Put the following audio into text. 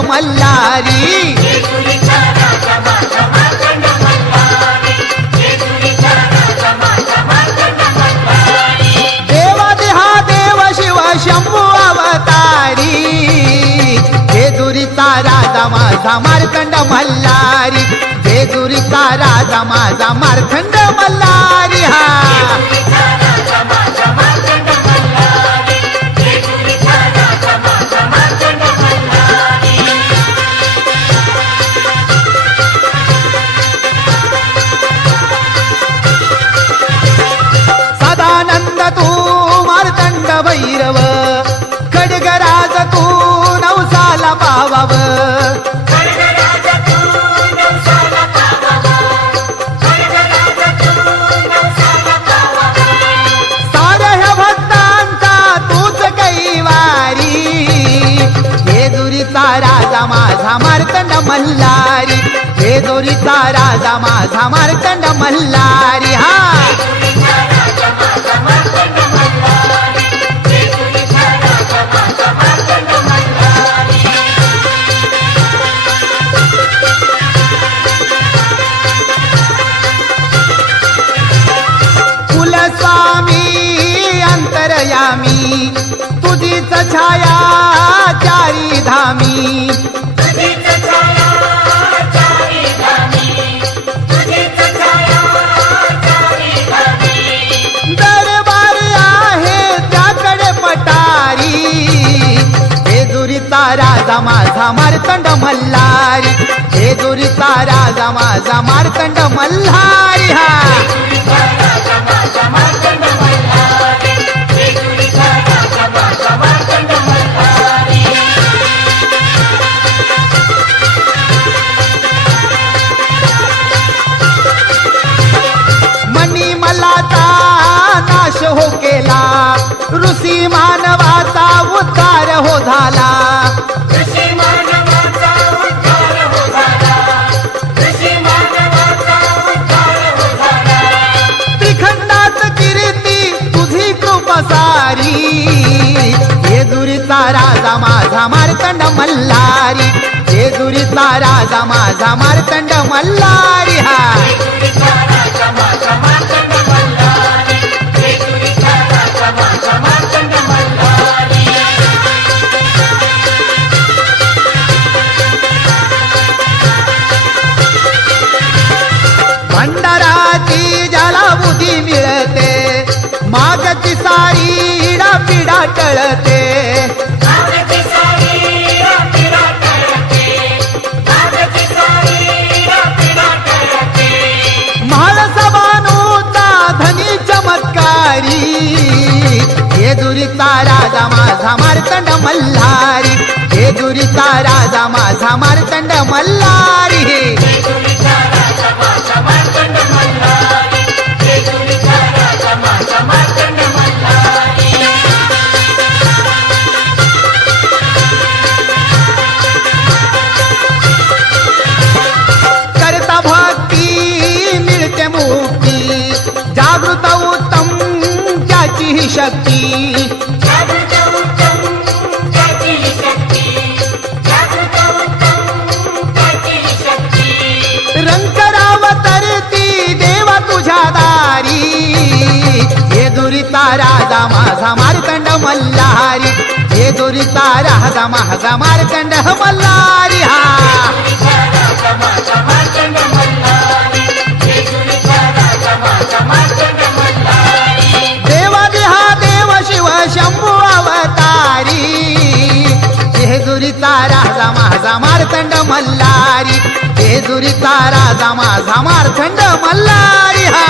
मल्हारी. जेजुरीचा राजा माझा मार्तंड मल्हारी. देवादिहा देव शिव शंभू अवतारी. जेजुरीचा राजा माझा मार्तंड मल्हारी. जेजुरीचा राजा माझा मार्तंड नवसाला तूच कैवारी हे दुरीचा राजा माझा मार्तंड मल्हारी. हे दोरीचा राजा माझा मार्तंड मल्हारी. हा. अंतरयामी तुझीच छाया चारी धामी. दरबार आहे त्याकडे पटारी. हे दुरीचा राजा माझा मार्तंड मल्हारी. हे दुरीचा राजा माझा मार्तंड मल्हारी हा. ऋषी मानवाचा उद्धार हो झाला. त्रिखंडात कीर्ती तुझी कृपा सारी. हे दुरीचा राजा माझा मार्तंड मल्हारी. हे दुरीचा राजा माझा मार्तंड मल्हारी. टळते महासभानूचा धनी चमत्कारी. हे दुरीचा राजा माझा मार्तंड मल्हारी. हे दुरीचा राजा माझा मार्तंड मल्हारी. राजा माझा मार्तंड मल्हारी. हे दुरिता राजा माझा मार्तंड मल्हारी हा. जेजुरीचा राजा माझा थंड मल्हारी हा.